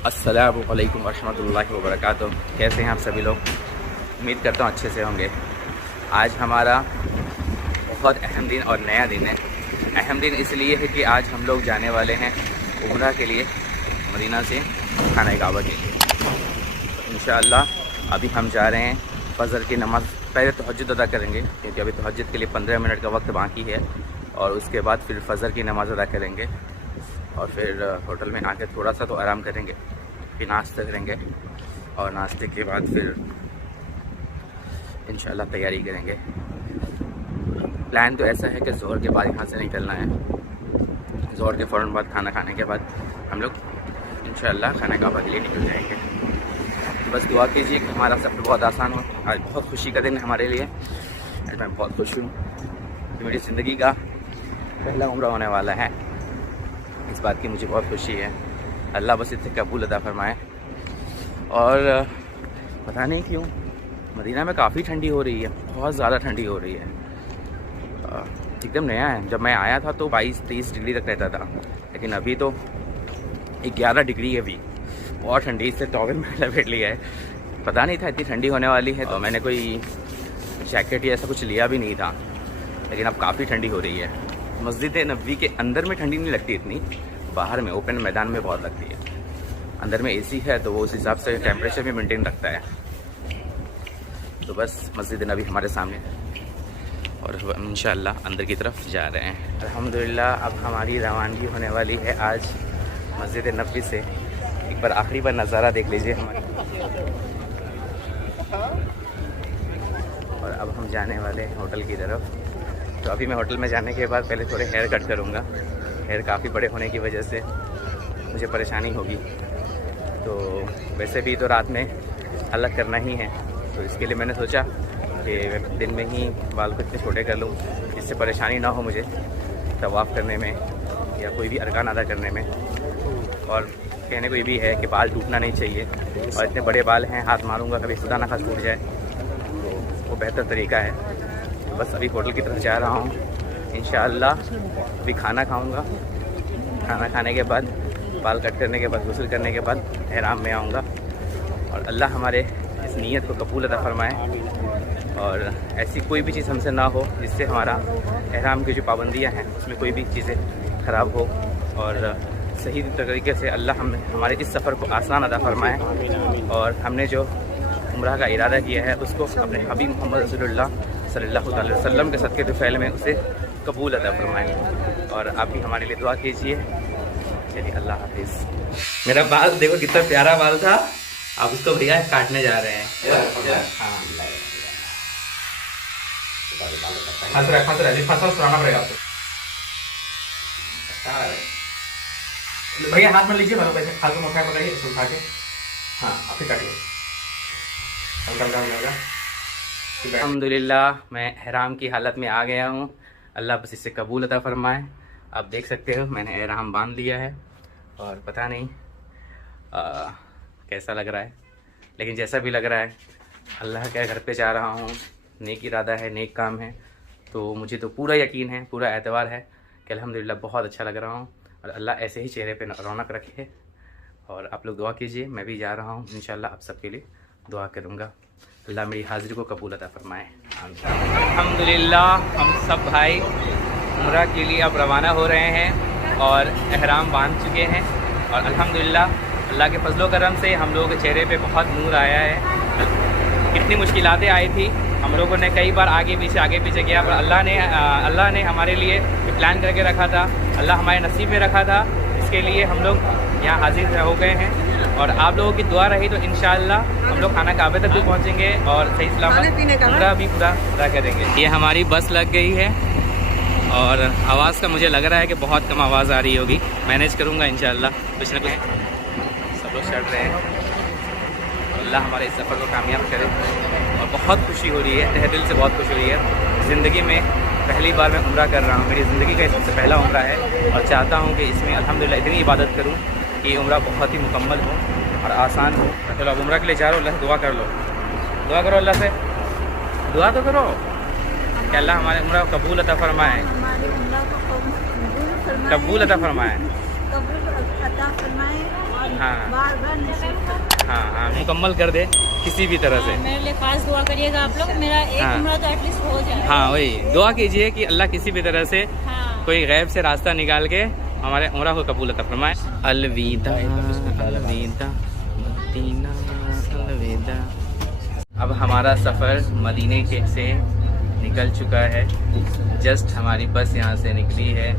अस्सलामु अलैकुम वरहमतुल्लाहि वबरकातुहू। कैसे हैं आप सभी लोग? उम्मीद करता हूँ अच्छे से होंगे। आज हमारा बहुत अहम दिन और नया दिन है। अहम दिन इसलिए है कि आज हम लोग जाने वाले हैं उम्रा के लिए, मदीना से खाना काबा के लिए। तो इंशाअल्लाह अभी हम जा रहे हैं। फ़जर की नमाज़ पहले तहज्जुद अदा करेंगे, क्योंकि अभी तहज्जुद के लिए 15 मिनट का वक्त बाकी है, और उसके बाद फिर फ़जर की नमाज़ अदा करेंगे, और फिर होटल में आकर थोड़ा सा तो आराम करेंगे, फिर नाश्ता करेंगे, और नाश्ते के बाद फिर इंशाल्लाह तैयारी करेंगे। प्लान तो ऐसा है कि ज़ोहर के बाद यहाँ से निकलना है। ज़ोहर के फ़ौरन बाद खाना खाने के बाद हम लोग इंशाल्लाह खाना काबा के लिए निकल जाएंगे। बस दुआ कीजिए कि हमारा सफ़र बहुत आसान हो। आज बहुत खुशी का दिन है हमारे लिए। आज मैं बहुत खुश हूँ कि मेरी ज़िंदगी का पहला उम्रा होने वाला है। इस बात की मुझे बहुत खुशी है। अल्लाह बस इसे कबूल अता फरमाए। और पता नहीं क्यों मदीना में काफ़ी ठंडी हो रही है, बहुत ज़्यादा ठंडी हो रही है। एकदम नया है। जब मैं आया था तो 22-23 डिग्री तक रहता था, लेकिन अभी तो 11 डिग्री है। अभी बहुत ठंडी, इससे टॉवल में लपेट लिया है। पता नहीं था इतनी ठंडी होने वाली है, तो मैंने कोई जैकेट या ऐसा कुछ लिया भी नहीं था, लेकिन अब काफ़ी ठंडी हो रही है। मस्जिद नबवी के अंदर में ठंडी नहीं लगती इतनी, बाहर में ओपन मैदान में बहुत लगती है। अंदर में एसी है तो वो उस हिसाब से टेम्परेचर भी मेंटेन रखता है। तो बस मस्जिद नबी हमारे सामने है और हम इंशाअल्लाह अंदर की तरफ जा रहे हैं। अल्हम्दुलिल्लाह अब हमारी रवानगी होने वाली है आज मस्जिद नबवी से। एक बार आखिरी बार नज़ारा देख लीजिए हमारे। और अब हम जाने वाले हैं होटल की तरफ। तो अभी मैं होटल में जाने के बाद पहले थोड़े हेयर कट करूँगा। हेयर काफ़ी बड़े होने की वजह से मुझे परेशानी होगी, तो वैसे भी तो रात में अलग करना ही है, तो इसके लिए मैंने सोचा कि दिन में ही बाल को इतने छोटे कर लूँ जिससे परेशानी ना हो मुझे तवाफ़ करने में या कोई भी अरकान अदा करने में। और कहने को ये भी है कि बाल टूटना नहीं चाहिए, और इतने बड़े बाल हैं, हाथ मारूंगा कभी खुदा ना खास टूट जाए, तो वो बेहतर तरीका है। तो बस अभी होटल की तरफ जा रहा हूँ। इंशाअल्लाह अभी खाना खाऊंगा। खाना खाने के बाद, बाल कट करने के बाद, गुस्ल करने के बाद एहराम में आऊँगा। और अल्लाह हमारे इस नीयत को कबूल अता फरमाए, और ऐसी कोई भी चीज़ हमसे ना हो जिससे हमारा एहराम की जो पाबंदियाँ हैं उसमें कोई भी चीज़ें ख़राब हो, और सही तरीके से अल्लाह हमारे इस सफ़र को आसान अता फरमाए, और हमने जो उम्रा का इरादा किया है उसको अपने हबीब मोहम्मद रसूलुल्लाह सल्लल्लाहु अलैहि वसल्लम के सदक़े तुफ़ैल में उसे कबूल अता फरमाए। और आप भी हमारे लिए दुआ कीजिए। चलिए, अल्लाह हाफिज़। मेरा बाल देखो कितना प्यारा बाल था, आप उसको भैया काटने जा रहे हैं। सुनाना पड़ेगा आपको। भैया हाथ में लीजिए, मतलब वैसे हाथ में उठा पकड़िए, इसको उठा के हाँ आप ही काटिए। अल्हम्दुलिल्लाह मैं एहराम की हालत में आ गया हूँ। अल्लाह बस इससे कबूल अता फरमाए। आप देख सकते हो मैंने एहराम बांध लिया है, और पता नहीं कैसा लग रहा है, लेकिन जैसा भी लग रहा है अल्लाह के घर पे जा रहा हूँ। नेक इरादा है, नेक काम है, तो मुझे तो पूरा यकीन है, पूरा एतबार है कि अल्हम्दुलिल्लाह बहुत अच्छा लग रहा हूँ। और अल्लाह ऐसे ही चेहरे पे रौनक रखे। और आप लोग दुआ कीजिए, मैं भी जा रहा हूँ इंशाअल्लाह। आप सबके लिए दुआ करूँगा। अल्लाह मेरी हाज़िरी को कबूल अता फरमाए। अल्हम्दुलिल्लाह हम सब भाई उम्रा के लिए अब रवाना हो रहे हैं और एहराम बांध चुके हैं। और अल्हम्दुलिल्लाह अल्लाह के फजलो करम से हम लोगों के चेहरे पे बहुत नूर आया है। कितनी मुश्किलातें आई थी, हम लोगों ने कई बार आगे पीछे किया, पर अल्लाह ने हमारे लिए प्लान करके रखा था, अल्लाह हमारे नसीब में रखा था। इसके लिए हम लोग यहाँ हाजिर हो गए हैं, और आप लोगों की दुआ रही तो इंशाअल्लाह हम लोग खाना काबे तक भी पहुँचेंगे और सही सलामत उम्रा भी पूरा अदा करेंगे। ये हमारी बस लग गई है, और आवाज़ का मुझे लग रहा है कि बहुत कम आवाज़ आ रही होगी। मैनेज करूँगा इंशाअल्लाह। कुछ न कुछ सब लोग चढ़ रहे हैं। अल्लाह हमारे इस सफ़र को कामयाब करे। और बहुत खुशी हो रही है, तहे दिल से बहुत खुशी हो रही है। ज़िंदगी में पहली बार मैं उम्रा कर रहा हूँ, मेरी ज़िंदगी का सबसे पहला उम्रा है, और चाहता हूँ कि इसमें अल्हम्दुलिल्लाह इतनी इबादत करूँ कि उम्रा बहुत ही मुकम्मल हो और आसान हो। चलो अब उम्रा के लिए जा रहे हो, अल्लाह से दुआ कर लो। दुआ करो, अल्लाह से दुआ तो करो कि अल्लाह हमारे उम्रा को कबूल अता फरमाए, कबूल अता फरमाए। हाँ बार बार नसीब करे। हाँ हाँ मुकम्मल कर दे किसी भी तरह से। मेरे लिए खास दुआ करिएगा आप लोग, मेरा एक हाँ। उम्रा तो एटलीस्ट हो जाए। हाँ वही दुआ कीजिए कि अल्लाह किसी भी तरह से हाँ। कोई गैब से रास्ता निकाल के हमारे उम्रा को कबूल अता फरमाए। अलविदा अलविदा मदीना अलविदा। अब हमारा सफ़र मदीने के से निकल चुका है। जस्ट हमारी बस यहाँ से निकली है।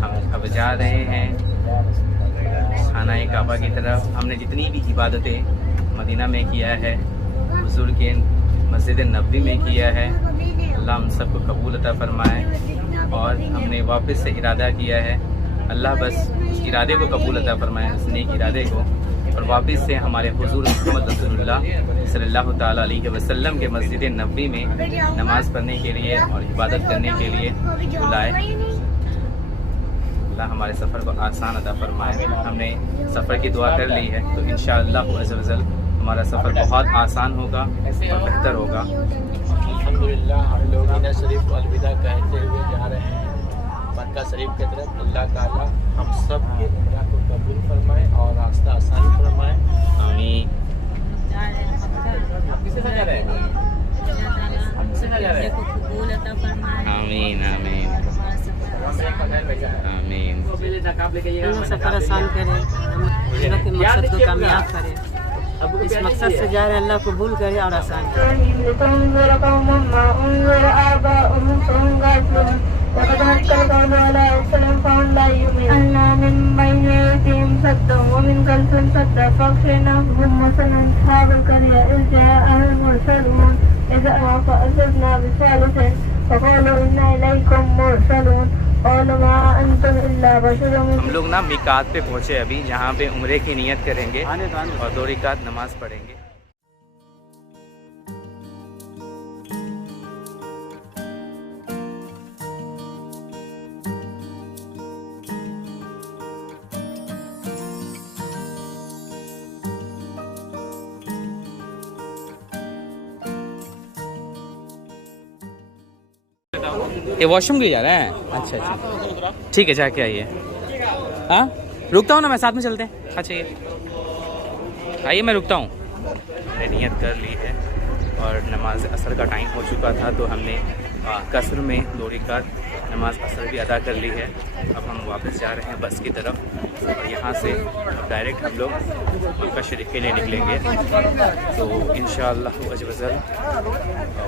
हम अब जा रहे हैं खाना काबा की तरफ। हमने जितनी भी इबादतें मदीना में किया है, हुजूर के मस्जिद नबवी में किया है, अल्लाह हम सबको कबूल अता फरमाए। और हमने वापस से इरादा किया है, अल्लाह बस उस इरादे को कबूल अता फरमाए, उस नेक इरादे को, और वापस से हमारे हुजूर मोहम्मद रसूलुल्लाह सल्लल्लाहु ताला अलैहि वसल्लम के मस्जिद नबवी में नमाज़ पढ़ने के लिए और इबादत करने के लिए बुलाए। अल्लाह हमारे सफ़र को आसान अता फरमाए। हमने सफ़र की दुआ कर ली है, तो इंशाअल्लाह अज़्ज़ा वजल हमारा सफ़र बहुत आसान होगा और बेहतर होगा। अल्हम्दुलिल्लाह हम लोग मदीना शरीफ को अलविदा कहते हुए जा रहे हैं मक्का शरीफ की तरफ। अल्लाह ताला हम सब के उम्रा को कबूल फरमाए और रास्ता आसान फरमाए। आमीन। आमीन आमीन आमीन। सफ़र आसान करे, अल्लाह के मकसद को कामयाब करे। इस मकसद से जा रहे हैं, अल्लाह कबूल करे और आसान हम लोग ना मिकात पे पहुँचे अभी, जहाँ पे उम्रे की नियत करेंगे और 2 रकात नमाज पढ़ेंगे। ये वॉशरूम के लिए जा रहे हैं? अच्छा अच्छा ठीक है, जाके आइए। हाँ रुकता हूँ ना मैं, साथ में चलते हैं। अच्छा ये आइए, मैं रुकता हूँ। मैंने नियत कर ली है और नमाज असर का टाइम हो चुका था, तो हमने कसर में 2 रकात नमाज असर भी अदा कर ली है। अब हम वापस जा रहे हैं बस की तरफ और यहाँ से डायरेक्ट हम लोग मक्का शरीफ के लिए निकलेंगे। तो इंशाअल्लाह अज़्ज़ा वजल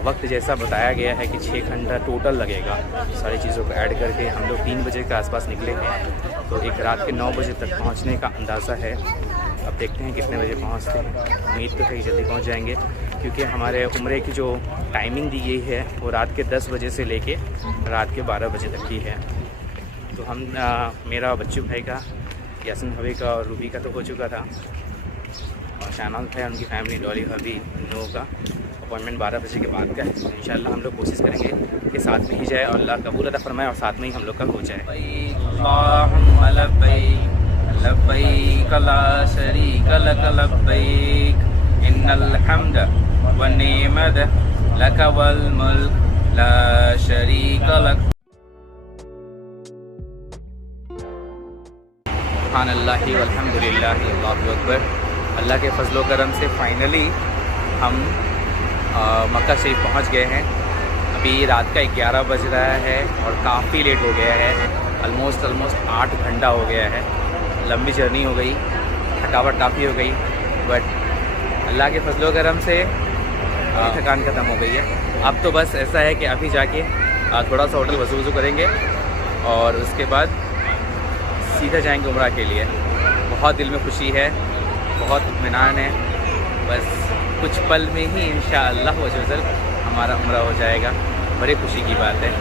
वक्त जैसा बताया गया है कि 6 घंटा टोटल लगेगा सारी चीज़ों को ऐड करके। हम लोग 3 बजे के आसपास निकले हैं, तो एक रात के 9 बजे तक पहुँचने का अंदाज़ा है। अब देखते हैं कितने बजे पहुँचते हैं। उम्मीद तो है जल्दी पहुँच जाएंगे, क्योंकि हमारे उम्रे की जो टाइमिंग दी गई है वो रात के 10 बजे से लेके रात के 12 बजे तक की है। तो हम मेरा बच्चू भाई का, यासिन भाभी का और रूबी का तो हो चुका था, और शानान भाई उनकी फैमिली, डॉली भाभी, इन लोगों का अपॉइंटमेंट 12 बजे के बाद का है। तो इंशाअल्लाह हम लोग कोशिश करेंगे कि साथ में ही जाए और अल्लाह कबूल अता फरमाए और साथ में ही हम लोग का हो जाए। लब्बैक ला शरीक लक लब्बैक इन्नल हम्द व निअमत लक वल मुल्क ला शरीक लक। सुब्हानल्लाहि वल्हम्दुलिल्लाहि अल्लाहु अकबर। अल्लाह के फजलो करम से फाइनली हम मक्का शरीफ पहुंच गए हैं। अभी रात का 11 बज रहा है और काफ़ी लेट हो गया है। ऑलमोस्ट 8 घंटा हो गया है। लंबी जर्नी हो गई, थकावट काफ़ी हो गई, बट अल्लाह के फजलो करम से थकान ख़त्म हो गई है। अब तो बस ऐसा है कि अभी जाके थोड़ा सा होटल वसूल करेंगे और उसके बाद सीधा जाएंगे उम्रा के लिए। बहुत दिल में खुशी है, बहुत इत्मीनान है। बस कुछ पल में ही इंशाअल्लाह वज़ल हमारा उम्रा हो जाएगा। बड़ी खुशी की बात है।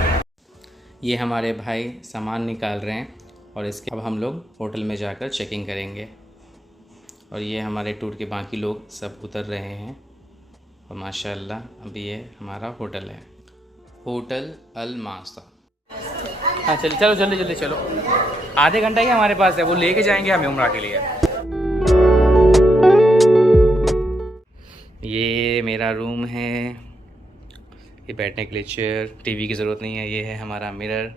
ये हमारे भाई सामान निकाल रहे हैं और इसके अब हम लोग होटल में जाकर चेकिंग करेंगे। और ये हमारे टूर के बाकी लोग सब उतर रहे हैं और माशाअल्लाह अभी ये हमारा होटल है, होटल अल मासा। हाँ चलो चलो जल्दी जल्दी चलो, आधे घंटा ही हमारे पास है, वो लेके जाएंगे हमें उम्रा के लिए। ये मेरा रूम है, ये बैठने के लिए चेयर, टीवी की ज़रूरत नहीं है। ये है हमारा मिरर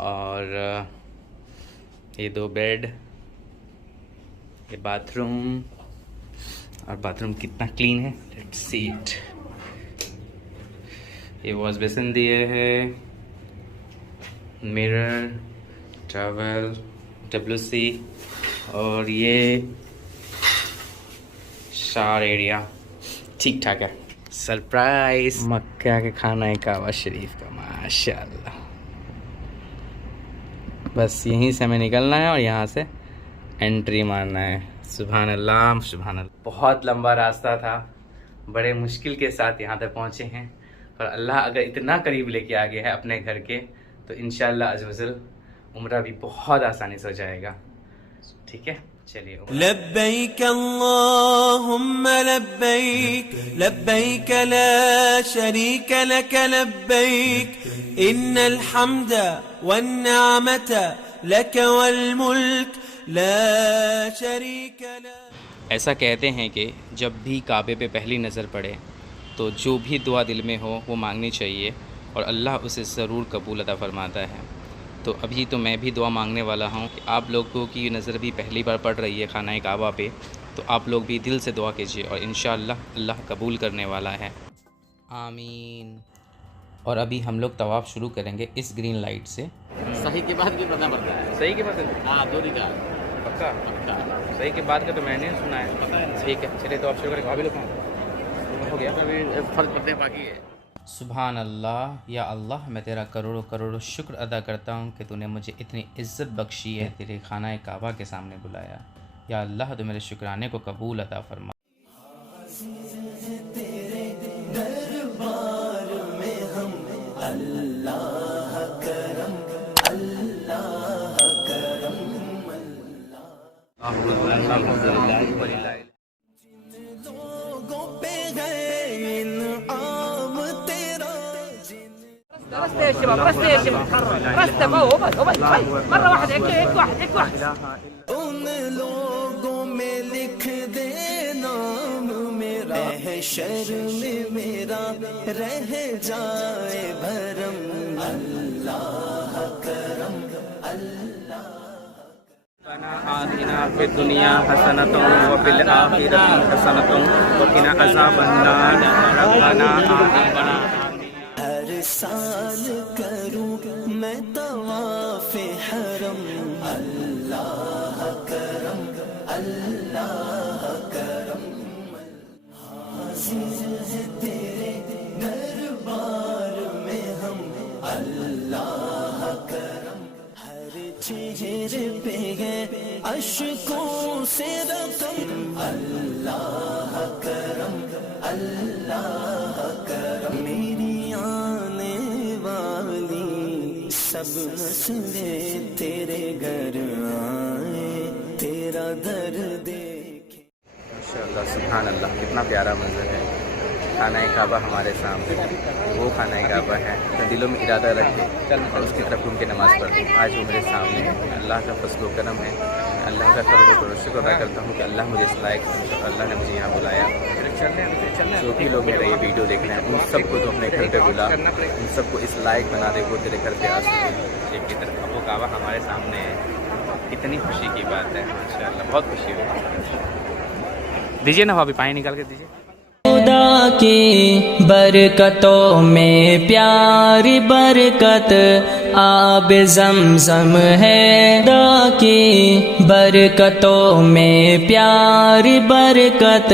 और ये 2 बेड, ये बाथरूम, और बाथरूम कितना क्लीन है, लेट्स सी इट। ये वॉश बेसिन दिए है, मिरर, टॉवल, WC, और ये शावर एरिया ठीक ठाक है। सरप्राइज मक्का के खाना काबा शरीफ का, माशाल्लाह। बस यहीं से हमें निकलना है और यहाँ से एंट्री मारना है। सुभान अल्लाह सुभान अल्लाह। बहुत लंबा रास्ता था, बड़े मुश्किल के साथ यहाँ तक पहुँचे हैं, और अल्लाह अगर इतना करीब लेके आ गया है अपने घर के, तो इंशाअल्लाह अज़ वज़ल उम्रा भी बहुत आसानी से हो जाएगा। ठीक है, चलिए। लब्बैक अल्लाहुम्मा लब्बैक, लब्बैक ला शरीक लक लब्बैक, इन्नल हम्द वन निअमत लक वल मुल्क ला शरीक लक। ऐसा कहते हैं कि जब भी काबे पे पहली नज़र पड़े तो जो भी दुआ दिल में हो वो मांगनी चाहिए, और अल्लाह उसे ज़रूर कबूल अता फरमाता है। तो अभी तो मैं भी दुआ मांगने वाला हूँ कि आप लोगों की नज़र भी पहली बार पड़ रही है खाना काबा पे, तो आप लोग भी दिल से दुआ कीजिए, और इंशाअल्लाह अल्लाह कबूल करने वाला है। आमीन। और अभी हम लोग तवाफ़ शुरू करेंगे इस ग्रीन लाइट से। सही के बाद भी पता पड़ता है। सही के बाद? हाँ, दूरी का पक्का पक्का। सही के बाद का तो मैंने सुना है। पता है। ठीक है, चलिए तो आप शुरू करें। अभी लोग हो गया, अभी फर्ज पड़ते बाकी है। सुभान अल्लाह, या अल्लाह मैं तेरा करोड़ों करोड़ों शुक्र अदा करता हूँ कि तूने मुझे इतनी इज़्ज़त बख्शी है, तेरे खाना काबा के सामने बुलाया। या अल्लाह तो मेरे शुक्राने को कबूल अता फरमा। उन लोगों में लिख दे नाम मेरा, शर में मेरा रह जाए भरम। अल्लाह करम अल्लाह। आतिना फिद दुनिया हसनतुन व फिल आखिरति हसनतुन व क़िना अज़ाबन्नार। रब्बना आतिना। हर साल करूं मैं तवाफ़े हरम। अल्लाह करम अल्लाह करम। हाज़िर है तेरे दरबार में हम। अल्लाह करम। हर चेहरे पे है अश्कों से रकम। अल्लाह करम अल्लाह करम। मेरी आने वाली सब नस्लें तेरे घर आए, तेरा दर देखे। माशाअल्लाह सुभान अल्लाह, कितना प्यारा मंज़र है। खाना काबा हमारे सामने, वो खाना काबा है तो दिलों में इरादा रखे और उसकी तरफ घूम के नमाज़ पढ़ते। आज वो मेरे सामने है। अल्लाह का फज़ल व करम है। अल्लाह का करोड़ों करोड़ शुक्र अदा करता हूँ कि अल्लाह मुझे इस लायक समझा, अल्लाह ने मुझे यहाँ बुलाया। जो भी लोग मेरा ये वीडियो देख रहे हैं उन सबको तो अपने घर पे बुला, उन सबको इस लायक बना दे वो तेरे घर पे आ सके। एक की तरफ वो काबा हमारे सामने है, कितनी खुशी की बात है। माशाअल्लाह बहुत खुशी हुई। दीजिए ना भाभी, पानी निकाल के दीजिए। खुदा की बरकतों में प्यारी बरकत आब ज़मज़म है। खुदा की बरकतों में प्यारी बरकत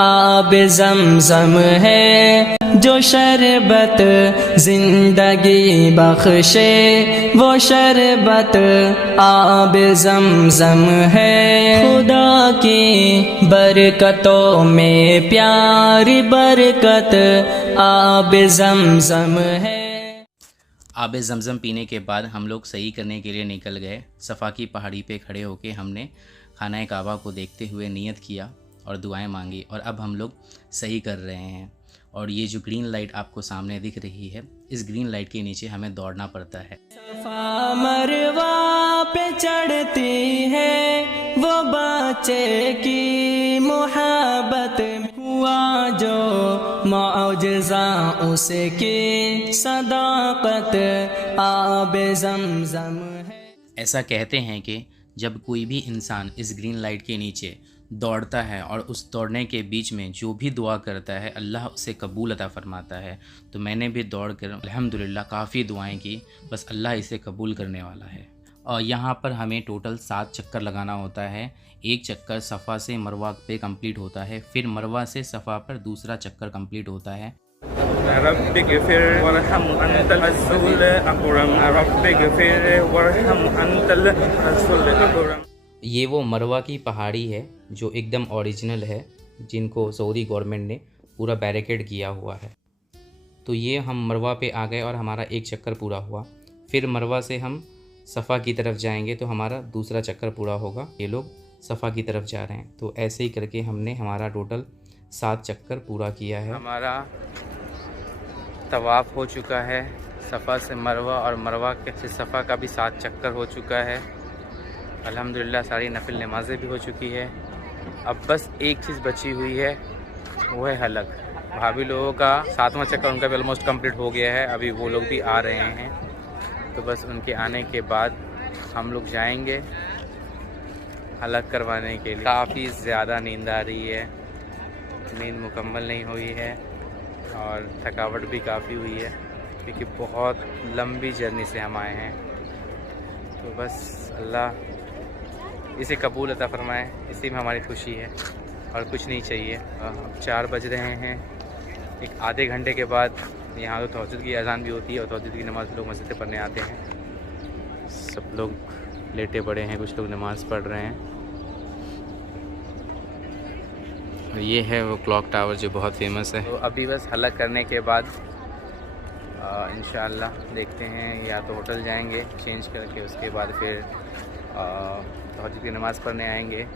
आब ज़मज़म है। जो शरबत जिंदगी बख्शे वो शरबत आब ज़मज़म है। खुदा की बरकतों में प्यारी बरकत आब ज़मज़म है। आब ज़मज़म पीने के बाद हम लोग सही करने के लिए निकल गए। सफ़ा की पहाड़ी पे खड़े होके हमने खाना काबा को देखते हुए नियत किया और दुआएं मांगी, और अब हम लोग सही कर रहे हैं। और ये जो ग्रीन लाइट आपको सामने दिख रही है, इस ग्रीन लाइट के नीचे हमें दौड़ना पड़ता है। सफा मरवा पे चढ़ती है वो बच्चे की मोहब्बत, हुआ जो मौजज़ा उसकी सदाकत आब ज़मज़म है। ऐसा कहते हैं कि जब कोई भी इंसान इस ग्रीन लाइट के नीचे दौड़ता है और उस दौड़ने के बीच में जो भी दुआ करता है अल्लाह उसे कबूल अता फरमाता है। तो मैंने भी दौड़ कर अल्हम्दुलिल्लाह काफ़ी दुआएं की, बस अल्लाह इसे कबूल करने वाला है। और यहाँ पर हमें टोटल 7 चक्कर लगाना होता है। एक चक्कर सफ़ा से मरवा पे कंप्लीट होता है, फिर मरवा से सफ़ा पर दूसरा चक्कर कंप्लीट होता है। ये वो मरवा की पहाड़ी है जो एकदम ओरिजिनल है, जिनको सऊदी गवर्नमेंट ने पूरा बैरिकेड किया हुआ है। तो ये हम मरवा पे आ गए और हमारा एक चक्कर पूरा हुआ। फिर मरवा से हम सफ़ा की तरफ जाएंगे तो हमारा दूसरा चक्कर पूरा होगा। ये लोग सफ़ा की तरफ जा रहे हैं, तो ऐसे ही करके हमने हमारा टोटल 7 चक्कर पूरा किया है। हमारा तवाफ़ हो चुका है, सफ़ा से मरवा और मरवा से सफ़ा का भी 7 चक्कर हो चुका है। अल्हम्दुलिल्लाह सारी नफिल नमाज़ें भी हो चुकी है। अब बस एक चीज़ बची हुई है, वो है हलक। भाभी लोगों का 7वां चक्कर उनका भी ऑलमोस्ट कंप्लीट हो गया है, अभी वो लोग भी आ रहे हैं। तो बस उनके आने के बाद हम लोग जाएंगे हलक करवाने के लिए। काफ़ी ज़्यादा नींद आ रही है, नींद मुकम्मल नहीं हुई है और थकावट भी काफ़ी हुई है, क्योंकि बहुत लंबी जर्नी से हम आए हैं। तो बस अल्लाह इसे कबूल अता फरमाए, इसी में हमारी खुशी है और कुछ नहीं चाहिए। अब 4 बज रहे हैं। एक आधे घंटे के बाद यहाँ तो तहज्जुद की अज़ान भी होती है और तहज्जुद की नमाज़ लोग मस्जिद से पढ़ने आते हैं। सब लोग लेटे पड़े हैं, कुछ लोग नमाज़ पढ़ रहे हैं। और ये है वो क्लॉक टावर जो बहुत फेमस है। तो अभी बस हलक करने के बाद इंशाअल्लाह देखते हैं, या तो होटल जाएंगे चेंज करके, उसके बाद फिर तहज्जुद की नमाज़ पढ़ने आएंगे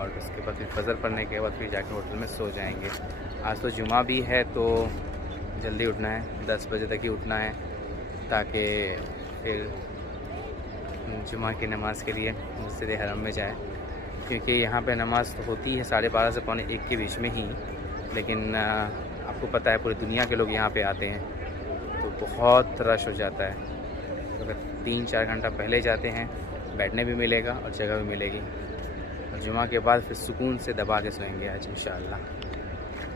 और उसके बाद फिर फजर पढ़ने के बाद फिर जाके होटल में सो जाएंगे। आज तो जुमा भी है तो जल्दी उठना है, 10 बजे तक ही उठना है, ताकि फिर जुमा की नमाज़ के लिए मस्जिद हरम में जाए। क्योंकि यहाँ पे नमाज़ तो होती है 12:30 से पौने 1 के बीच में ही, लेकिन आपको पता है पूरी दुनिया के लोग यहाँ पे आते हैं तो बहुत रश हो जाता है। तो अगर 3-4 घंटा पहले जाते हैं, बैठने भी मिलेगा और जगह भी मिलेगी। और जुमा के बाद फिर सुकून से दबा के सोएंगे आज इंशाअल्लाह।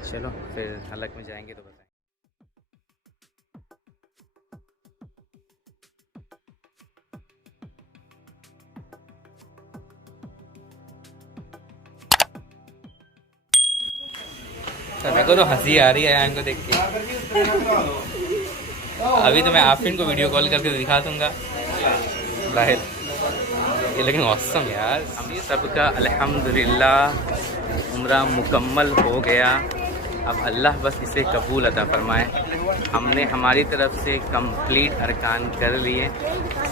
चलो फिर हलक में जाएंगे तो बताएं। तो मेरे को तो हंसी आ रही है यहाँ को देख के। अभी तो मैं आफरीन को वीडियो कॉल करके दिखा दूँगा बाहर। ये लेकिन औसम यार। हम सबका अल्हम्दुलिल्लाह उम्रा मुकम्मल हो गया। अब अल्लाह बस इसे कबूल अता फरमाए। हमने हमारी तरफ से कंप्लीट अरकान कर लिए,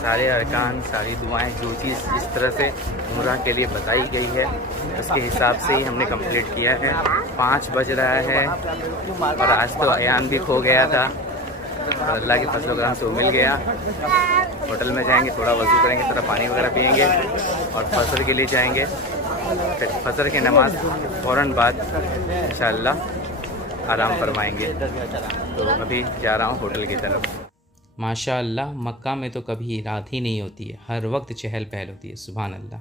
सारे अरकान, सारी दुआएं, जो चीज़ जिस तरह से उम्रा के लिए बताई गई है उसके हिसाब से ही हमने कंप्लीट किया है। 5 बज रहा है और आज तो अयान भी खो गया था और अल्लाह के फजल करम से वो मिल गया। होटल में जाएंगे, थोड़ा वज़ू करेंगे, थोड़ा पानी वगैरह पिएंगे और फजर के लिए जाएंगे। फिर फजर की नमाज फ़ौरन बाद इंशाअल्लाह आराम फरमाएंगे। तो अभी जा रहा हूँ होटल की तरफ। माशाअल्लाह मक्का में तो कभी रात ही नहीं होती है, हर वक्त चहल पहल होती है। सुभान अल्लाह।